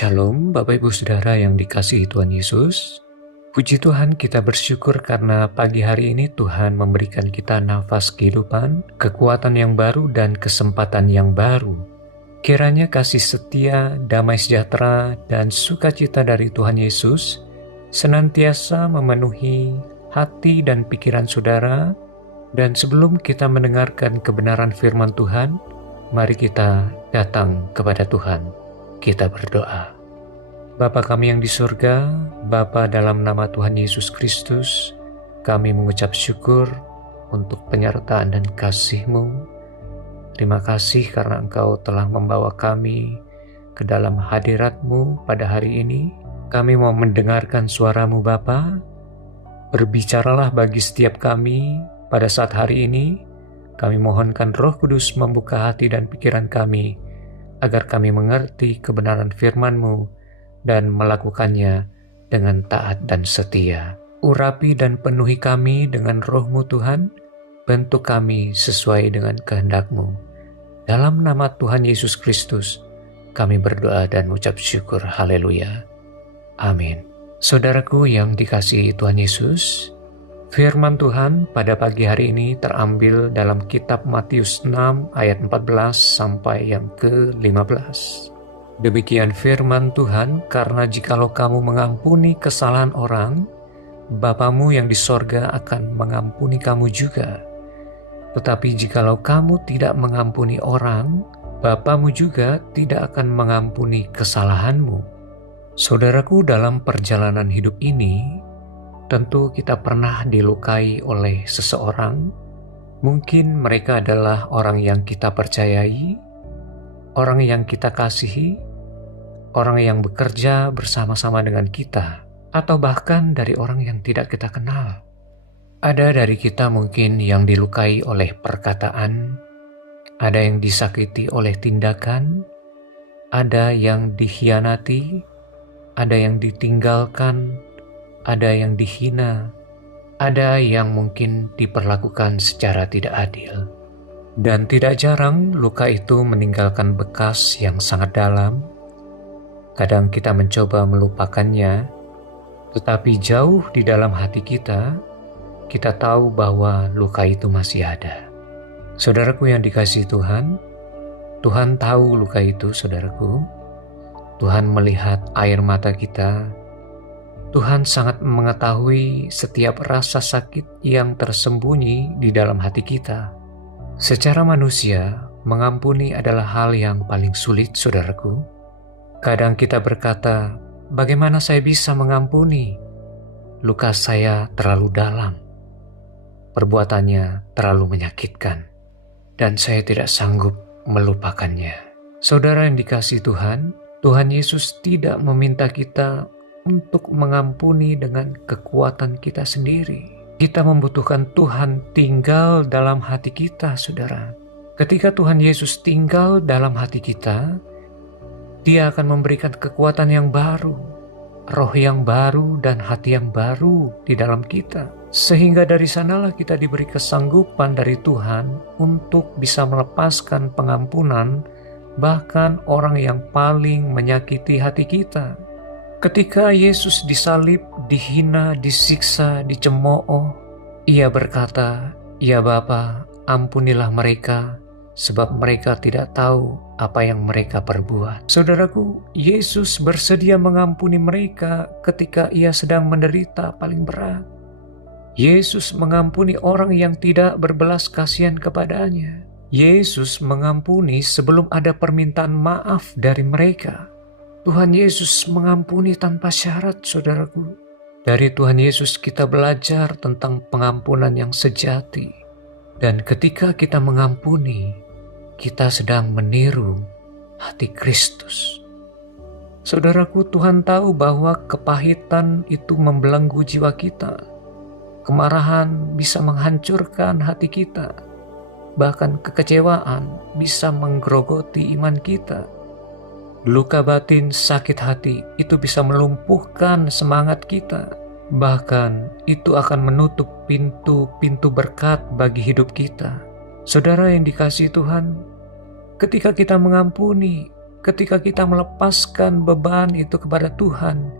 Shalom Bapak Ibu Saudara yang dikasihi Tuhan Yesus. Puji Tuhan, kita bersyukur karena pagi hari ini Tuhan memberikan kita nafas kehidupan, kekuatan yang baru dan kesempatan yang baru. Kiranya kasih setia, damai sejahtera, dan sukacita dari Tuhan Yesus senantiasa memenuhi hati dan pikiran saudara. Dan sebelum kita mendengarkan kebenaran firman Tuhan, mari kita datang kepada Tuhan. Kita berdoa. Bapa kami yang di surga, Bapa dalam nama Tuhan Yesus Kristus, kami mengucap syukur untuk penyertaan dan kasih-Mu. Terima kasih karena Engkau telah membawa kami ke dalam hadirat-Mu pada hari ini. Kami mau mendengarkan suara-Mu Bapa. Berbicaralah bagi setiap kami pada saat hari ini. Kami mohonkan Roh Kudus membuka hati dan pikiran kami, agar kami mengerti kebenaran firman-Mu dan melakukannya dengan taat dan setia. Urapi dan penuhi kami dengan Roh-Mu Tuhan, bentuk kami sesuai dengan kehendak-Mu. Dalam nama Tuhan Yesus Kristus, kami berdoa dan mengucap syukur. Haleluya. Amin. Saudaraku yang dikasihi Tuhan Yesus, firman Tuhan pada pagi hari ini terambil dalam kitab Matius 6 ayat 14 sampai yang ke-15. Demikian firman Tuhan, karena jikalau kamu mengampuni kesalahan orang, Bapamu yang di sorga akan mengampuni kamu juga. Tetapi jikalau kamu tidak mengampuni orang, Bapamu juga tidak akan mengampuni kesalahanmu. Saudaraku, dalam perjalanan hidup ini, tentu kita pernah dilukai oleh seseorang. Mungkin mereka adalah orang yang kita percayai, orang yang kita kasihi, orang yang bekerja bersama-sama dengan kita, atau bahkan dari orang yang tidak kita kenal. Ada dari kita mungkin yang dilukai oleh perkataan, ada yang disakiti oleh tindakan, ada yang dikhianati, ada yang ditinggalkan, ada yang dihina, ada yang mungkin diperlakukan secara tidak adil. Dan tidak jarang luka itu meninggalkan bekas yang sangat dalam. Kadang kita mencoba melupakannya, tetapi jauh di dalam hati kita tahu bahwa luka itu masih ada. Saudaraku yang dikasihi Tuhan, Tuhan tahu luka itu, saudaraku. Tuhan melihat air mata kita. Tuhan sangat mengetahui setiap rasa sakit yang tersembunyi di dalam hati kita. Secara manusia, mengampuni adalah hal yang paling sulit, saudaraku. Kadang kita berkata, bagaimana saya bisa mengampuni? Luka saya terlalu dalam. Perbuatannya terlalu menyakitkan. Dan saya tidak sanggup melupakannya. Saudara yang dikasihi Tuhan, Tuhan Yesus tidak meminta kita untuk mengampuni dengan kekuatan kita sendiri. Kita membutuhkan Tuhan tinggal dalam hati kita, saudara. Ketika Tuhan Yesus tinggal dalam hati kita, Dia akan memberikan kekuatan yang baru, roh yang baru dan hati yang baru di dalam kita. Sehingga dari sanalah kita diberi kesanggupan dari Tuhan untuk bisa melepaskan pengampunan bahkan orang yang paling menyakiti hati kita. Ketika Yesus disalib, dihina, disiksa, dicemooh, Ia berkata, "Ya Bapa, ampunilah mereka, sebab mereka tidak tahu apa yang mereka perbuat." Saudaraku, Yesus bersedia mengampuni mereka ketika Ia sedang menderita paling berat. Yesus mengampuni orang yang tidak berbelas kasihan kepadanya. Yesus mengampuni sebelum ada permintaan maaf dari mereka. Tuhan Yesus mengampuni tanpa syarat, saudaraku. Dari Tuhan Yesus kita belajar tentang pengampunan yang sejati. Dan ketika kita mengampuni, kita sedang meniru hati Kristus. Saudaraku, Tuhan tahu bahwa kepahitan itu membelenggu jiwa kita. Kemarahan bisa menghancurkan hati kita. Bahkan kekecewaan bisa menggerogoti iman kita. Luka batin, sakit hati itu bisa melumpuhkan semangat kita. Bahkan itu akan menutup pintu-pintu berkat bagi hidup kita. Saudara yang dikasihi Tuhan, ketika kita mengampuni, ketika kita melepaskan beban itu kepada Tuhan,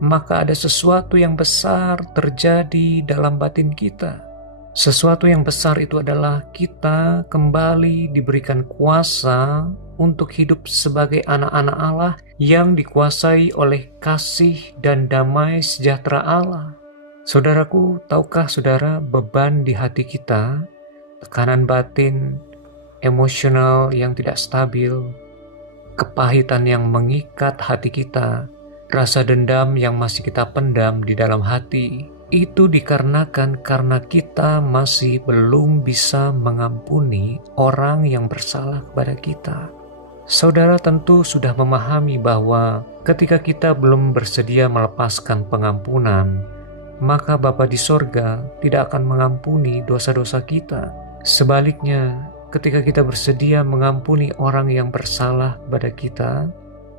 maka ada sesuatu yang besar terjadi dalam batin kita. Sesuatu yang besar itu adalah kita kembali diberikan kuasa untuk hidup sebagai anak-anak Allah yang dikuasai oleh kasih dan damai sejahtera Allah. Saudaraku, tahukah saudara beban di hati kita, tekanan batin, emosional yang tidak stabil, kepahitan yang mengikat hati kita, rasa dendam yang masih kita pendam di dalam hati, itu dikarenakan karena kita masih belum bisa mengampuni orang yang bersalah kepada kita. Saudara tentu sudah memahami bahwa ketika kita belum bersedia melepaskan pengampunan, maka Bapa di sorga tidak akan mengampuni dosa-dosa kita. Sebaliknya, ketika kita bersedia mengampuni orang yang bersalah kepada kita,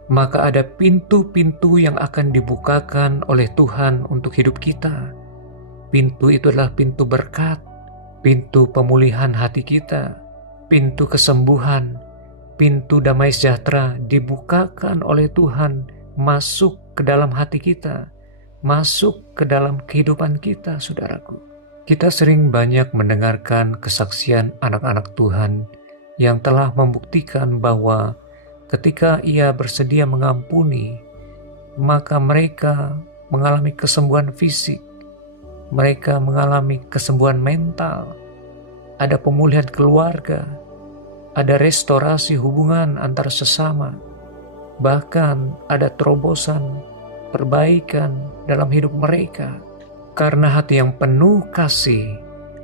maka ada pintu-pintu yang akan dibukakan oleh Tuhan untuk hidup kita. Pintu itu adalah pintu berkat, pintu pemulihan hati kita, pintu kesembuhan, pintu damai sejahtera dibukakan oleh Tuhan masuk ke dalam hati kita, masuk ke dalam kehidupan kita, saudaraku. Kita sering banyak mendengarkan kesaksian anak-anak Tuhan yang telah membuktikan bahwa ketika ia bersedia mengampuni, maka mereka mengalami kesembuhan fisik, mereka mengalami kesembuhan mental, ada pemulihan keluarga, ada restorasi hubungan antar sesama, bahkan ada terobosan perbaikan dalam hidup mereka. Karena hati yang penuh kasih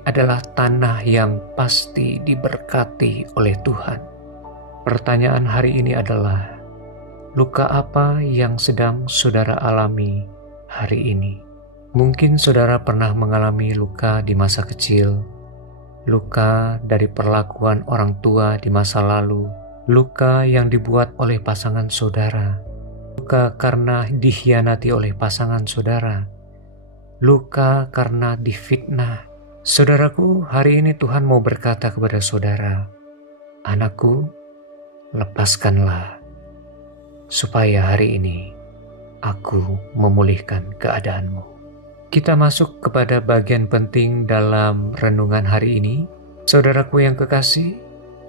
adalah tanah yang pasti diberkati oleh Tuhan. Pertanyaan hari ini adalah, luka apa yang sedang saudara alami hari ini? Mungkin saudara pernah mengalami luka di masa kecil, luka dari perlakuan orang tua di masa lalu, luka yang dibuat oleh pasangan saudara, luka karena dikhianati oleh pasangan saudara, luka karena difitnah. Saudaraku, hari ini Tuhan mau berkata kepada saudara, anakku, lepaskanlah, supaya hari ini aku memulihkan keadaanmu. Kita masuk kepada bagian penting dalam renungan hari ini. Saudaraku yang kekasih,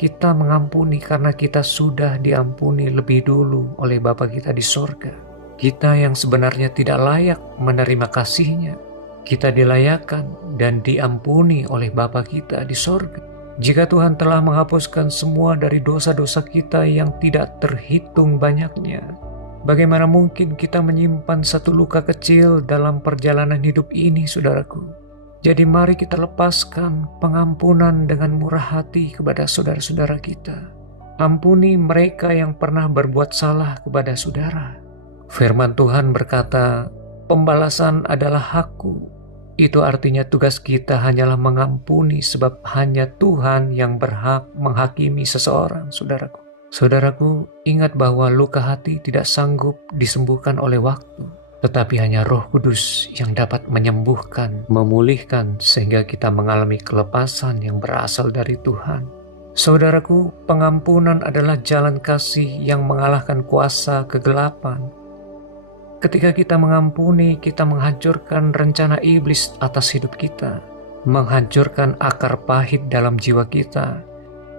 kita mengampuni karena kita sudah diampuni lebih dulu oleh Bapa kita di sorga. Kita yang sebenarnya tidak layak menerima kasih-Nya, kita dilayakkan dan diampuni oleh Bapa kita di sorga. Jika Tuhan telah menghapuskan semua dari dosa-dosa kita yang tidak terhitung banyaknya, bagaimana mungkin kita menyimpan satu luka kecil dalam perjalanan hidup ini, saudaraku? Jadi mari kita lepaskan pengampunan dengan murah hati kepada saudara-saudara kita. Ampuni mereka yang pernah berbuat salah kepada saudara. Firman Tuhan berkata, pembalasan adalah hakku. Itu artinya tugas kita hanyalah mengampuni, sebab hanya Tuhan yang berhak menghakimi seseorang, saudaraku. Saudaraku, ingat bahwa luka hati tidak sanggup disembuhkan oleh waktu, tetapi hanya Roh Kudus yang dapat menyembuhkan, memulihkan, sehingga kita mengalami kelepasan yang berasal dari Tuhan. Saudaraku, pengampunan adalah jalan kasih yang mengalahkan kuasa kegelapan. Ketika kita mengampuni, kita menghancurkan rencana iblis atas hidup kita, menghancurkan akar pahit dalam jiwa kita.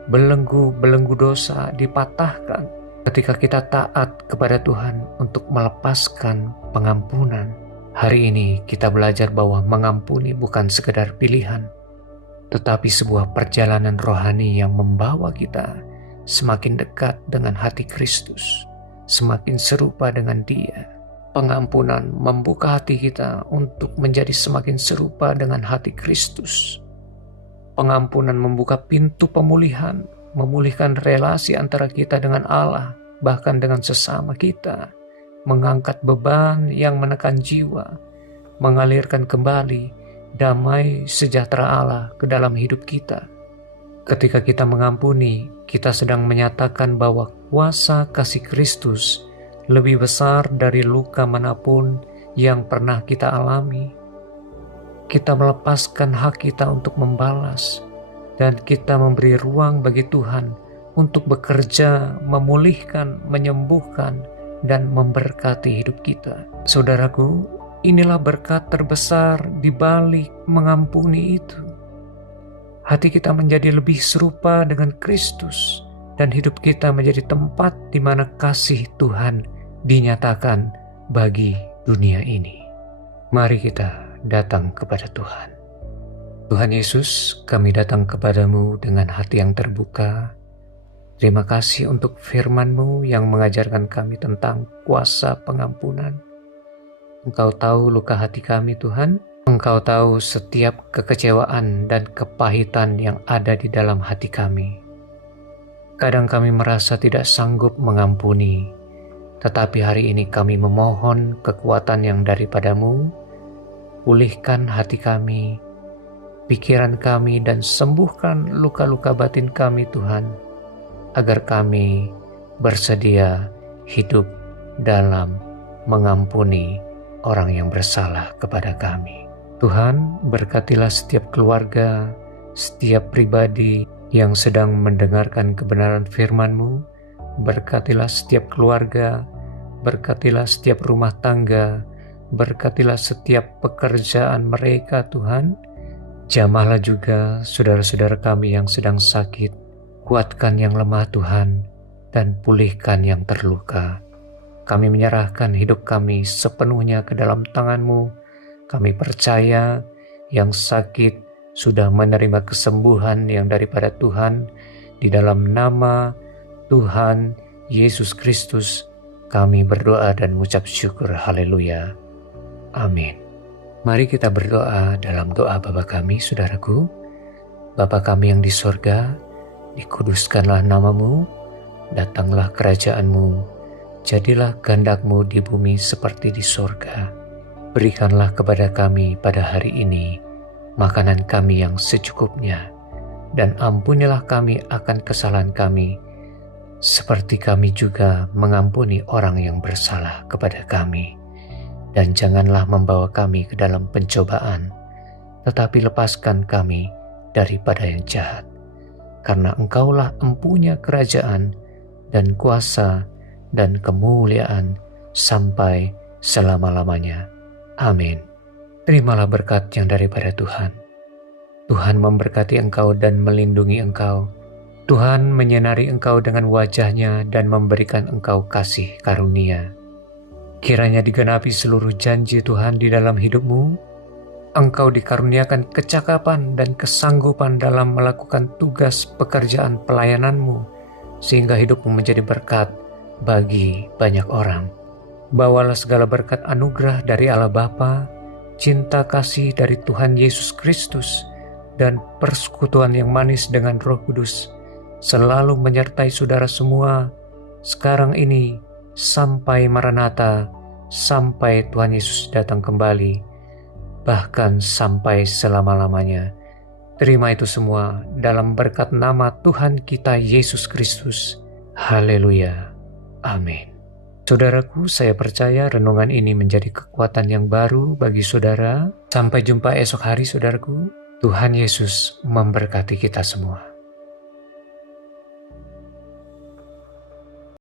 Belenggu-belenggu dosa dipatahkan ketika kita taat kepada Tuhan untuk melepaskan pengampunan. Hari ini kita belajar bahwa mengampuni bukan sekedar pilihan, tetapi sebuah perjalanan rohani yang membawa kita semakin dekat dengan hati Kristus, semakin serupa dengan Dia. Pengampunan membuka hati kita untuk menjadi semakin serupa dengan hati Kristus. Pengampunan membuka pintu pemulihan, memulihkan relasi antara kita dengan Allah, bahkan dengan sesama kita, mengangkat beban yang menekan jiwa, mengalirkan kembali damai sejahtera Allah ke dalam hidup kita. Ketika kita mengampuni, kita sedang menyatakan bahwa kuasa kasih Kristus lebih besar dari luka manapun yang pernah kita alami. Kita melepaskan hak kita untuk membalas, dan kita memberi ruang bagi Tuhan untuk bekerja, memulihkan, menyembuhkan, dan memberkati hidup kita. Saudaraku, inilah berkat terbesar di balik mengampuni itu. Hati kita menjadi lebih serupa dengan Kristus, dan hidup kita menjadi tempat di mana kasih Tuhan dinyatakan bagi dunia ini. Mari kita datang kepada Tuhan. Tuhan Yesus, kami datang kepadamu dengan hati yang terbuka. Terima kasih untuk firman-Mu yang mengajarkan kami tentang kuasa pengampunan. Engkau tahu luka hati kami, Tuhan. Engkau tahu setiap kekecewaan dan kepahitan yang ada di dalam hati kami. Kadang kami merasa tidak sanggup mengampuni, tetapi hari ini kami memohon kekuatan yang daripada-Mu. Pulihkan hati kami, pikiran kami, dan sembuhkan luka-luka batin kami, Tuhan, agar kami bersedia hidup dalam mengampuni orang yang bersalah kepada kami. Tuhan, berkatilah setiap keluarga, setiap pribadi yang sedang mendengarkan kebenaran firman-Mu. Berkatilah setiap keluarga, berkatilah setiap rumah tangga, berkatilah setiap pekerjaan mereka, Tuhan. Jamahlah juga saudara-saudara kami yang sedang sakit. Kuatkan yang lemah, Tuhan, dan pulihkan yang terluka. Kami menyerahkan hidup kami sepenuhnya ke dalam tangan-Mu. Kami percaya yang sakit sudah menerima kesembuhan yang daripada Tuhan. Di dalam nama Tuhan Yesus Kristus kami berdoa dan mengucap syukur. Haleluya. Amin. Mari kita berdoa dalam doa Bapa kami, saudaraku. Bapa kami yang di sorga, dikuduskanlah nama-Mu, datanglah kerajaan-Mu, jadilah kehendak-Mu di bumi seperti di sorga. Berikanlah kepada kami pada hari ini makanan kami yang secukupnya, dan ampunilah kami akan kesalahan kami, seperti kami juga mengampuni orang yang bersalah kepada kami. Dan janganlah membawa kami ke dalam pencobaan, tetapi lepaskan kami daripada yang jahat. Karena Engkaulah empunya kerajaan dan kuasa dan kemuliaan sampai selama-lamanya. Amin. Terimalah berkat yang daripada Tuhan. Tuhan memberkati engkau dan melindungi engkau. Tuhan menyinari engkau dengan wajah-Nya dan memberikan engkau kasih karunia. Kiranya digenapi seluruh janji Tuhan di dalam hidupmu. Engkau dikaruniakan kecakapan dan kesanggupan dalam melakukan tugas pekerjaan pelayananmu, sehingga hidupmu menjadi berkat bagi banyak orang. Bawalah segala berkat anugerah dari Allah Bapa, cinta kasih dari Tuhan Yesus Kristus, dan persekutuan yang manis dengan Roh Kudus selalu menyertai saudara semua sekarang ini sampai Maranatha, sampai Tuhan Yesus datang kembali, bahkan sampai selama-lamanya. Terima itu semua dalam berkat nama Tuhan kita Yesus Kristus. Haleluya. Amin. Saudaraku, saya percaya renungan ini menjadi kekuatan yang baru bagi saudara. Sampai jumpa esok hari, saudaraku. Tuhan Yesus memberkati kita semua.